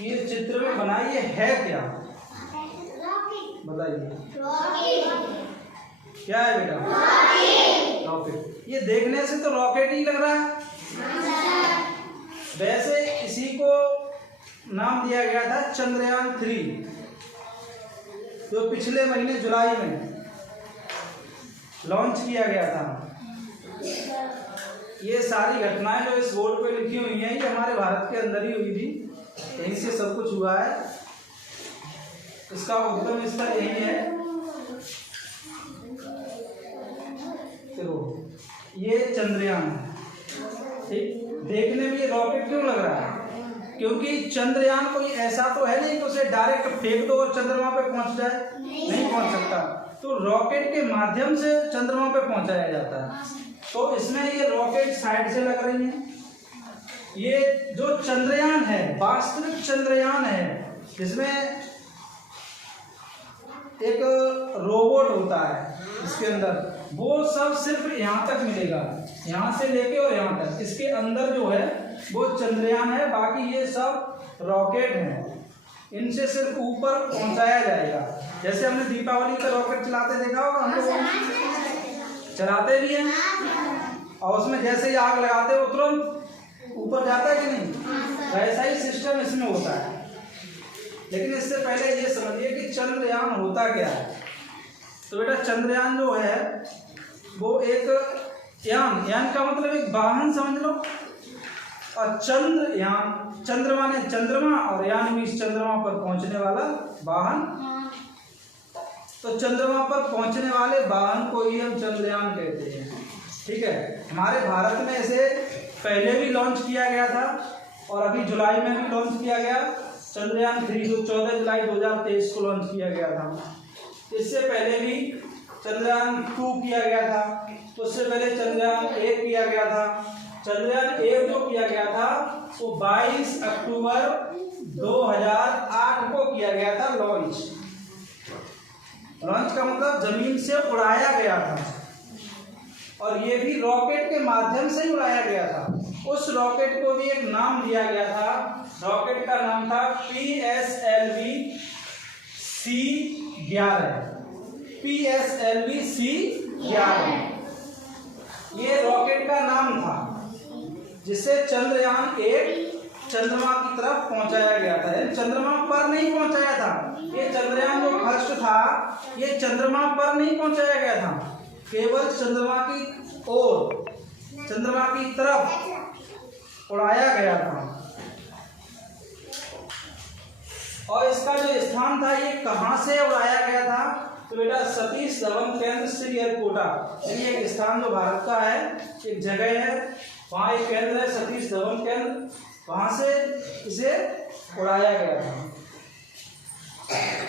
ये चित्र में बनाइए है क्या, बताइए क्या है बेटा? रॉकेट। ये देखने से तो रॉकेट ही लग रहा है। वैसे इसी को नाम दिया गया था चंद्रयान 3, जो पिछले महीने जुलाई में लॉन्च किया गया था। ये सारी घटनाएं जो इस बोर्ड पे लिखी हुई हैं ये हमारे भारत के अंदर ही हुई थी, यहीं से सब कुछ हुआ है। इसका उद्गम इसका यही है। देखो ये चंद्रयान है, ठीक। देखने में ये रॉकेट क्यों लग रहा है? क्योंकि चंद्रयान कोई ऐसा तो है नहीं कि उसे डायरेक्ट फेंक दो और चंद्रमा पे पहुंच जाए, नहीं पहुंच सकता। तो रॉकेट के माध्यम से चंद्रमा पे पहुंचाया जाता है। तो इसमें ये रॉकेट साइड से लग रही है। ये जो चंद्रयान है वास्तविक चंद्रयान है, जिसमें एक रोबोट होता है इसके अंदर, वो सब सिर्फ यहाँ तक मिलेगा, यहाँ से लेके और यहाँ तक। इसके अंदर जो है वो चंद्रयान है, बाकी ये सब रॉकेट हैं। इनसे सिर्फ ऊपर पहुंचाया जाएगा। जैसे हमने दीपावली का रॉकेट चलाते देखा होगा, हम लोग चलाते भी हैं, और उसमें जैसे ही आग लगाते हो तुरंत ऊपर जाता है कि नहीं, वैसा ही सिस्टम इसमें होता है। लेकिन इससे पहले ये समझिए कि चंद्रयान होता क्या है। तो बेटा चंद्रयान जो है वो एक यान का मतलब एक वाहन समझ लो, और चंद्रयान, चंद्रमा ने चंद्रमा और यान मीन्स चंद्रमा पर पहुंचने वाला वाहन। तो चंद्रमा पर पहुंचने वाले वाहन को ही हम चंद्रयान कहते हैं, ठीक है। हमारे भारत में इसे पहले भी लॉन्च किया गया था और अभी जुलाई में भी लॉन्च किया गया चंद्रयान 3, जो 14 जुलाई 2023 को लॉन्च किया गया था। इससे पहले भी चंद्रयान 2 किया गया था, उससे पहले चंद्रयान 1 किया गया था। चंद्रयान 1 जो किया गया था वो 22 अक्टूबर 2008 को किया गया था लॉन्च। लॉन्च का मतलब जमीन से उड़ाया गया था, और ये भी रॉकेट के माध्यम से ही उड़ाया गया था। उस रॉकेट को भी एक नाम दिया गया था, रॉकेट का नाम था PSLV C11। PSLV C11 ये रॉकेट का नाम था, जिसे चंद्रयान 1 चंद्रमा की तरफ पहुंचाया गया था। चंद्रमा पर नहीं पहुंचाया था, ये चंद्रयान जो फर्स्ट था ये चंद्रमा पर नहीं पहुंचाया गया था, केवल चंद्रमा की ओर, चंद्रमा की तरफ उड़ाया गया था। और इसका जो स्थान था ये कहाँ से उड़ाया गया था? तो बेटा सतीश धवन केंद्र श्रीहरिकोटा, यानी एक स्थान जो भारत का है, एक जगह है, वहाँ एक केंद्र है सतीश धवन केंद्र, वहाँ से इसे उड़ाया गया था।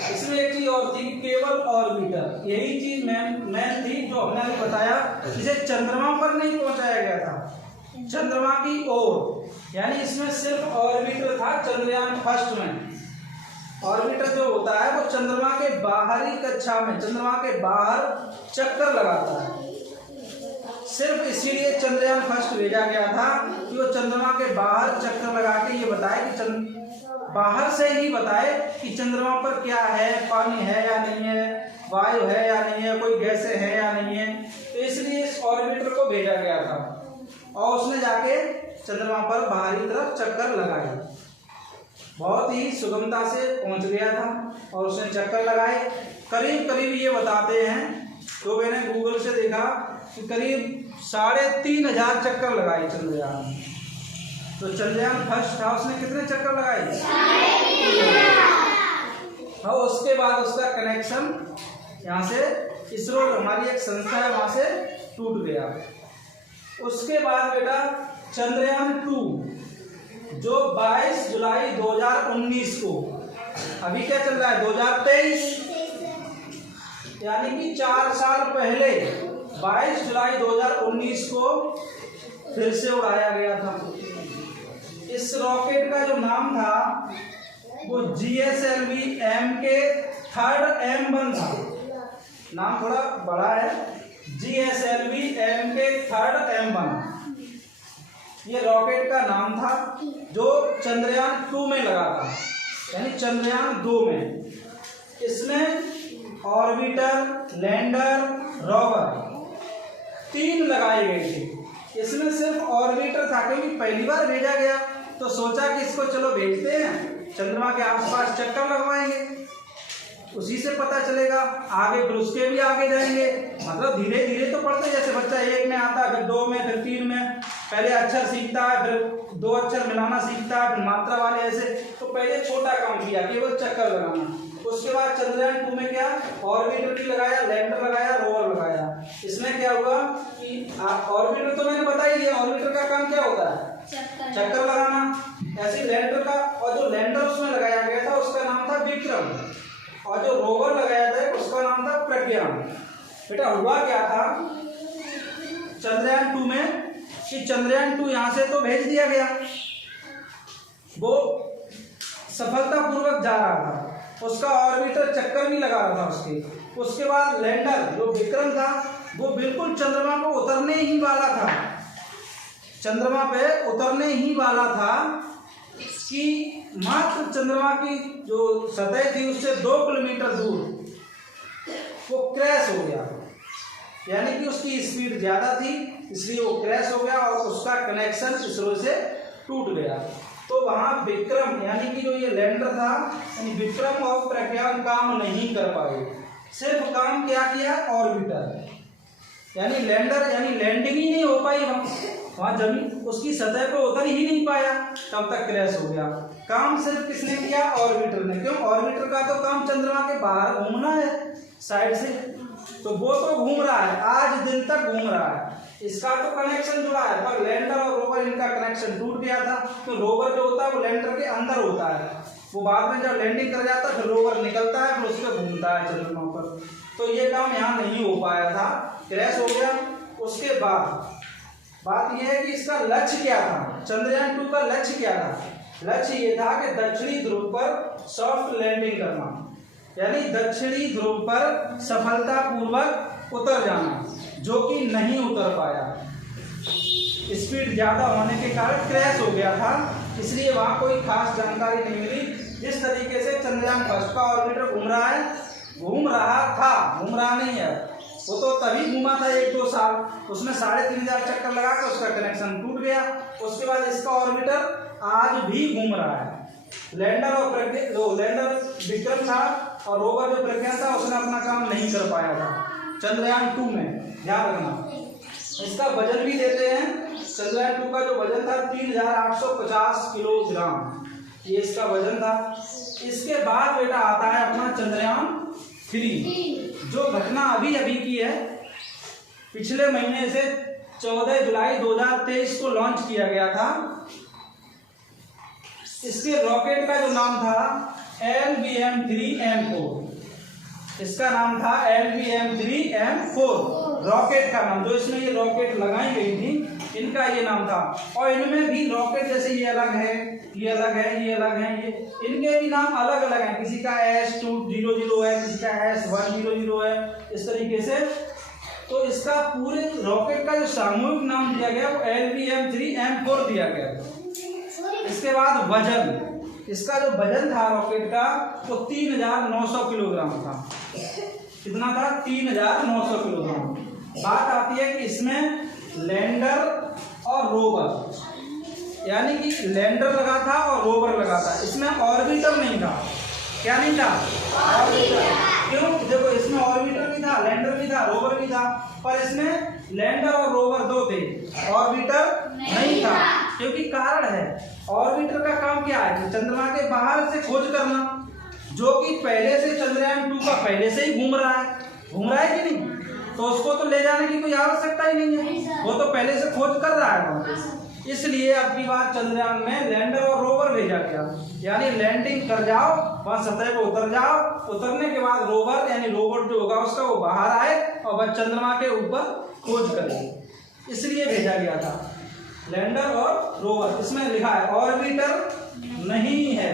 इसमें एक चीज और थी, केवल ऑर्बिटर। यही चीज मेन थी जो हमने अभी बताया, इसे चंद्रमा पर नहीं पहुंचाया गया था, चंद्रमा की ओर, यानी इसमें सिर्फ ऑर्बिटर था। चंद्रयान फर्स्ट में ऑर्बिटर जो होता है वो चंद्रमा के बाहरी कक्षा में, चंद्रमा के बाहर चक्कर लगाता है। सिर्फ इसीलिए चंद्रयान फर्स्ट भेजा गया था कि वो चंद्रमा के बाहर चक्कर लगा के ये बताए कि बाहर से ही बताए कि चंद्रमा पर क्या है, पानी है या नहीं है, वायु है या नहीं है, कोई गैसें है या नहीं है। तो इसलिए इस ऑर्बिटर को भेजा गया था, और उसने जाके चंद्रमा पर बाहरी तरफ चक्कर लगाई। बहुत ही सुगमता से पहुंच गया था और उसने चक्कर लगाए। करीब करीब ये बताते हैं, तो मैंने गूगल से देखा कि करीब 3500 चक्कर लगाए चंद्रयान। तो चंद्रयान फर्स्ट था, उसने कितने चक्कर लगाए? और उसके बाद उसका कनेक्शन यहाँ से इसरो हमारी एक संस्था है वहाँ से टूट गया। उसके बाद बेटा चंद्रयान 2 जो 22 जुलाई 2019 को, अभी क्या चल रहा है 2023, यानी कि 4 साल पहले 22 जुलाई 2019 को फिर से उड़ाया गया था। इस रॉकेट का जो नाम था वो GSLV MK3M1 था। नाम थोड़ा बड़ा है, GSLV MK3M1 ये रॉकेट का नाम था जो चंद्रयान 2 में लगा था। यानी चंद्रयान 2 में इसमें ऑर्बिटर, लैंडर, रोवर 3 लगाए गए थे। इसमें सिर्फ ऑर्बिटर था, क्योंकि पहली बार भेजा गया तो सोचा कि इसको चलो भेजते हैं, चंद्रमा के आसपास चक्कर लगवाएंगे, उसी से पता चलेगा। आगे फिर उसके भी आगे जाएंगे, मतलब धीरे धीरे तो पढ़ते, जैसे बच्चा 1 में आता है, फिर 2 में, फिर 3 में, पहले अक्षर सीखता है, फिर 2 अक्षर मिलाना सीखता है, फिर मात्रा वाले ऐसे। तो पहले छोटा काम किया, केवल चक्कर लगाना। उसके बाद चंद्रयान 2 में क्या, ऑर्बिटर भी लगाया, लैंडर लगाया, रोवर लगाया। इसमें क्या हुआ कि ऑर्बिटर तो मैंने बता ही दिया, ऑर्बिटर का काम क्या होता है, चक्कर लगाना। ऐसे लैंडर का, और जो लैंडर उसमें लगाया गया था उसका नाम था विक्रम, और जो रोवर लगाया था उसका नाम था प्रज्ञान। बेटा हुआ क्या था चंद्रयान 2 में कि चंद्रयान 2 यहाँ से तो भेज दिया गया, वो सफलतापूर्वक जा रहा था, उसका ऑर्बिटर चक्कर भी लगा रहा था उसके बाद लैंडर जो विक्रम था वो बिल्कुल चंद्रमा पे उतरने ही वाला था, चंद्रमा पे उतरने ही वाला था कि मात्र चंद्रमा की जो सतह थी उससे 2 किलोमीटर दूर वो क्रैश हो गया, यानी कि उसकी स्पीड ज़्यादा थी इसलिए वो क्रैश हो गया और उसका कनेक्शन इसरो से टूट गया। तो वहाँ विक्रम यानी कि जो ये लैंडर था, यानी विक्रम और प्रज्ञान काम नहीं कर पाए, सिर्फ काम क्या किया ऑर्बिटर, यानी लैंडर, यानी लैंडिंग ही नहीं हो पाई वहाँ जमीन उसकी सतह पे उतर ही नहीं पाया, तब तक क्रैश हो गया। काम सिर्फ किसने किया, ऑर्बिटर ने। क्यों, ऑर्बिटर का तो काम चंद्रमा के बाहर घूमना है साइड से, तो वो तो घूम रहा है, आज दिन तक घूम रहा है, इसका तो कनेक्शन जुड़ा है। पर लैंडर और रोवर इनका कनेक्शन टूट गया था, तो रोवर जो होता है वो लैंडर के अंदर होता है, वो बाद में जब लैंडिंग कर जाता है फिर रोवर निकलता है, फिर उस पर घूमता है चंद्रमा पर। तो ये काम यहाँ नहीं हो पाया था, क्रैश हो गया। उसके बाद बात यह है कि इसका लक्ष्य क्या था, चंद्रयान 2 का लक्ष्य क्या था, लक्ष्य ये था कि दक्षिणी ध्रुव पर सॉफ्ट लैंडिंग करना, यानी दक्षिणी ध्रुव पर सफलतापूर्वक उतर जाना, जो कि नहीं उतर पाया, स्पीड ज़्यादा होने के कारण क्रैश हो गया था, इसलिए वहाँ कोई खास जानकारी नहीं मिली। जिस तरीके से चंद्रयान 1 का ऑर्बिटर घूम रहा है, घूम रहा था, घूम रहा नहीं है, वो तो तभी घूमा था 1-2 साल, उसमें 3500 चक्कर लगा कर उसका कनेक्शन टूट गया। उसके बाद इसका ऑर्बिटर आज भी घूम रहा है। लैंडर और लैंडर विक्रम था और रोवर जो प्रज्ञान था उसने अपना काम नहीं कर पाया था चंद्रयान 2 में, ध्यान रखना। इसका वजन भी देते हैं, चंद्रयान 2 का जो वजन था 3850 किलोग्राम, ये इसका वजन था। इसके बाद बेटा आता है अपना चंद्रयान 3, जो घटना अभी की है, पिछले महीने से 14 जुलाई 2023 को लॉन्च किया गया था। इसके रॉकेट का जो नाम था LVM-3M4, इसका नाम था LVM-3M4, रॉकेट का नाम, जो इसमें ये रॉकेट लगाई गई थी इनका ये नाम था। और इनमें भी रॉकेट जैसे ये अलग है, ये अलग है, ये अलग है, ये इनके भी नाम अलग अलग हैं, किसी का S200 है, किसी का S100 है, इस तरीके से। तो इसका पूरे रॉकेट का जो सामूहिक नाम दिया गया वो LVM-3M4 दिया गया। इसके बाद वजन, इसका जो वजन था रॉकेट का वो 3900 किलोग्राम था। कितना था, 3900 किलोग्राम। बात आती है कि इसमें लैंडर और रोवर, यानी कि लैंडर लगा था और रोवर लगा था, इसमें ऑर्बिटर नहीं था। क्या नहीं था, ऑर्बिटर। क्यों, देखो इसमें ऑर्बिटर भी था, लैंडर भी था, रोवर भी था, पर इसमें लैंडर और रोवर 2 थे, ऑर्बिटर नहीं था। क्योंकि कारण है, ऑर्बिटर का काम क्या है कि चंद्रमा के बाहर से खोज करना, जो कि पहले से चंद्रयान 2 का पहले से ही घूम रहा है कि नहीं, तो उसको तो ले जाने की कोई आवश्यकता ही नहीं है, वो तो पहले से खोज कर रहा है। इसलिए अब की बार चंद्रयान में लैंडर और रोवर भेजा गया, यानी लैंडिंग कर जाओ, वहाँ सतह पर उतर जाओ, उतरने के बाद रोवर यानी रोबोट जो होगा उसका वो बाहर आए और वह चंद्रमा के ऊपर खोज करे, इसलिए भेजा गया था लैंडर और रोवर। इसमें लिखा है ऑर्बिटर नहीं है,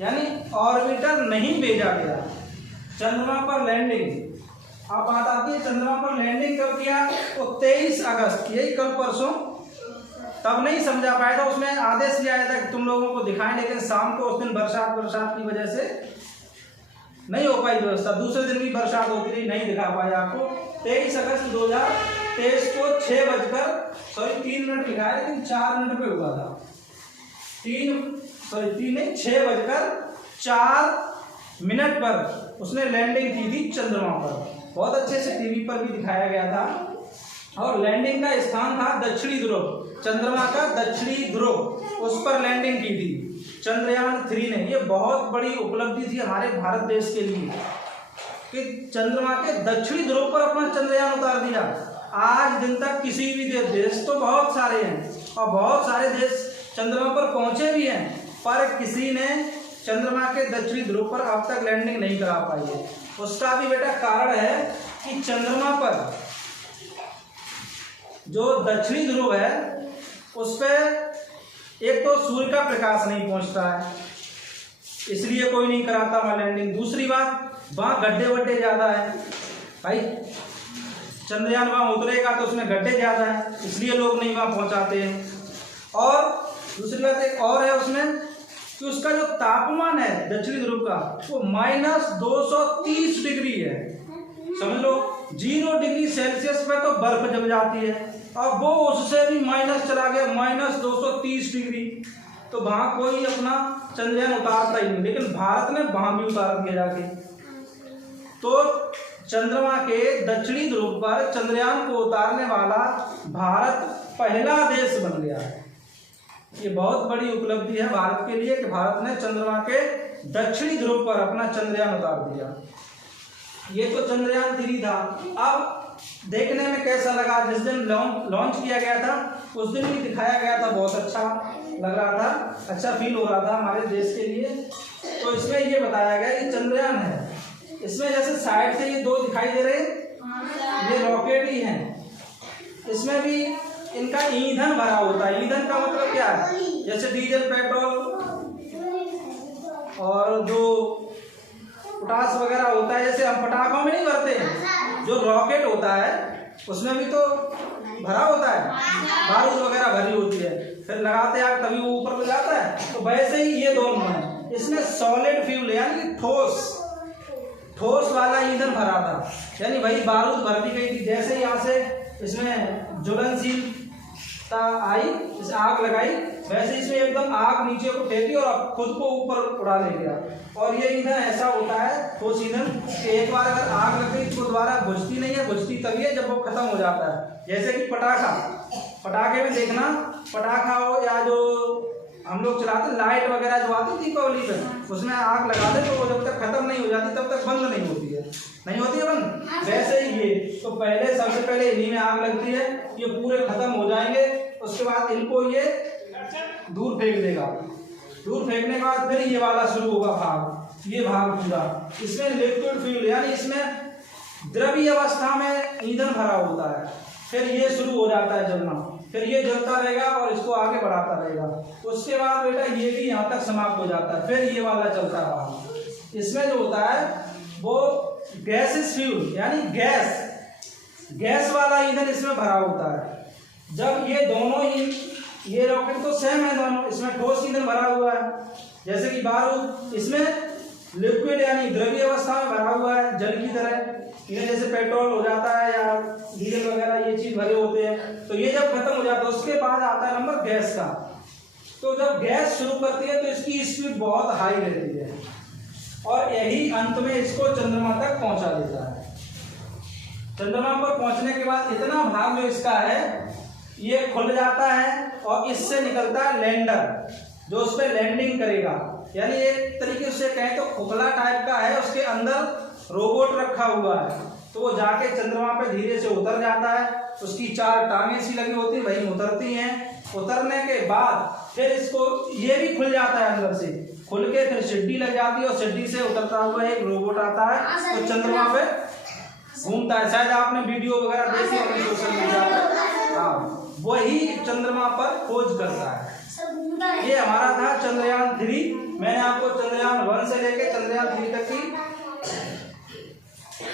यानी ऑर्बिटर नहीं भेजा गया, चंद्रमा पर लैंडिंग। अब बात आती है चंद्रमा पर लैंडिंग कब किया, तो 23 अगस्त, यही कल परसों तब नहीं समझा पाया था, उसमें आदेश दिया था कि तुम लोगों को दिखाएं, लेकिन शाम को उस दिन बरसात की वजह से नहीं हो पाई व्यवस्था। दूसरे दिन भी बरसात होती रही, नहीं दिखा पाया आपको। 23 अगस्त 2023 को 3 मिनट लिखा है, लेकिन 4 मिनट पे हुआ था। 6 मिनट पर उसने लैंडिंग की थी चंद्रमा पर। बहुत अच्छे से टीवी पर भी दिखाया गया था। और लैंडिंग का स्थान था दक्षिणी ध्रुव, चंद्रमा का दक्षिणी ध्रुव, उस पर लैंडिंग की थी चंद्रयान 3 ने। ये बहुत बड़ी उपलब्धि थी हमारे भारत देश के लिए कि चंद्रमा के दक्षिणी ध्रुव पर अपना चंद्रयान उतार दिया। आज दिन तक किसी भी देश तो बहुत सारे हैं और बहुत सारे देश चंद्रमा पर पहुंचे भी हैं, पर किसी ने चंद्रमा के दक्षिणी ध्रुव पर अब तक लैंडिंग नहीं करा पाई है। उसका भी बेटा कारण है कि चंद्रमा पर जो दक्षिणी ध्रुव है उस पर एक तो सूर्य का प्रकाश नहीं पहुंचता है, इसलिए कोई नहीं कराता वहां लैंडिंग। दूसरी बात, वहां गड्ढे वड्ढे ज्यादा है भाई, चंद्रयान वहां उतरेगा तो उसमें गड्ढे ज्यादा है, इसलिए लोग नहीं वहां पहुंचाते हैं। और दूसरी बात एक और है उसमें कि उसका जो तापमान है दक्षिणी ध्रुव का वो -230 डिग्री है। समझ लो 0 डिग्री सेल्सियस पे तो बर्फ जम जाती है, और वो उससे भी माइनस चला गया -230 डिग्री, तो वहां कोई अपना चंद्रयान उतारता ही नहीं। लेकिन भारत ने वहां भी उतार दिया जाके। तो चंद्रमा के दक्षिणी ध्रुव पर चंद्रयान को उतारने वाला भारत पहला देश बन गया है। ये बहुत बड़ी उपलब्धि है भारत के लिए कि भारत ने चंद्रमा के दक्षिणी ध्रुव पर अपना चंद्रयान उतार दिया। ये तो चंद्रयान 3 था। अब देखने में कैसा लगा, जिस दिन लॉन्च किया गया था उस दिन भी दिखाया गया था, बहुत अच्छा लग रहा था, अच्छा फील हो रहा था हमारे देश के लिए। तो इसमें ये बताया गया कि चंद्रयान है, इसमें जैसे साइड से ये 2 दिखाई दे रहे, ये रॉकेट ही हैं। इसमें भी इनका ईंधन भरा होता है। ईंधन का मतलब क्या है, जैसे डीजल, पेट्रोल और जो पोटास वगैरह होता है, जैसे हम पटाखों में नहीं भरते हैं, जो रॉकेट होता है उसमें भी तो भरा होता है, बारूद वगैरह भरी होती है, फिर लगाते आग तभी वो ऊपर ले जाता है। तो वैसे ही ये दोनों है, इसमें सॉलिड फ्यूल यानी कि ठोस वाला ईंधन भरा था, यानी वही बारूद भर दी गई थी। जैसे ही यहाँ से इसमें ज्वलनशीलता आई, इस आग लगाई, वैसे इसमें एकदम आग नीचे को फेंकी और खुद को ऊपर उड़ा ले गया। और ये ईंधन ऐसा होता है ठोस ईंधन कि एक बार अगर आग लग गई तो दोबारा बुझती नहीं है, बुझती तभी है जब वो खत्म हो जाता है। जैसे कि पटाखे में देखना, पटाखा हो या जो हम लोग चलाते लाइट वगैरह जो आती दीपावली पे, उसमें आग लगा दे तो वो जब तक खत्म नहीं हो जाती तब तक बंद नहीं होती है बंद। वैसे ही ये तो सबसे पहले इन्हीं में आग लगती है, ये पूरे खत्म हो जाएंगे, उसके बाद इनको ये दूर फेंक देगा। दूर फेंकने के बाद फिर ये वाला शुरू होगा भाग, ये भाग पूरा। इसमें लिक्विड फ्यूल यानी इसमें द्रवीय अवस्था में ईंधन भरा होता है, फिर ये शुरू हो जाता है जलना, फिर ये जलता रहेगा और इसको आगे बढ़ाता रहेगा। उसके बाद बेटा ये भी यहाँ तक समाप्त हो जाता है, फिर ये वाला चलता रहा। इसमें जो होता है वो गैसेस फ्यूल यानी गैस वाला ईंधन इसमें भरा होता है। जब ये दोनों ही, ये रॉकेट तो सेम है दोनों, इसमें ठोस ईंधन भरा हुआ है जैसे कि बारूद, इसमें लिक्विड यानी द्रवीय अवस्था में भरा हुआ है जल की तरह, इन्हें जैसे पेट्रोल हो जाता है या डीजल वगैरह ये चीज भरे होते हैं। तो ये जब खत्म हो जाता है उसके बाद आता है नंबर गैस का। तो जब गैस शुरू करती है तो इसकी स्पीड बहुत हाई रहती है और यही अंत में इसको चंद्रमा तक पहुंचा देता है। चंद्रमा पर पहुंचने के बाद इतना भाग जो इसका है ये खुल जाता है और इससे निकलता है लैंडर जो उस पर लैंडिंग करेगा। यानी एक तरीके से कहें तो खोखला टाइप का है, उसके अंदर रोबोट रखा हुआ है, तो वो जाके चंद्रमा पे धीरे से उतर जाता है। उसकी 4 टांगें सी लगी होती है, वही उतरती हैं। उतरने के बाद फिर इसको ये भी खुल जाता है अंदर से, खुल के फिर सीढ़ी लग जाती है और सीढ़ी से उतरता हुआ एक रोबोट आता है तो चंद्रमा पे घूमता है। शायद आपने वीडियो वगैरह देखी होगी सोशल मीडिया पर। हाँ, वही चंद्रमा पर खोज करता है। ये हमारा था चंद्रयान 3। मैंने आपको चंद्रयान 1 से लेकर चंद्रयान 3 तक की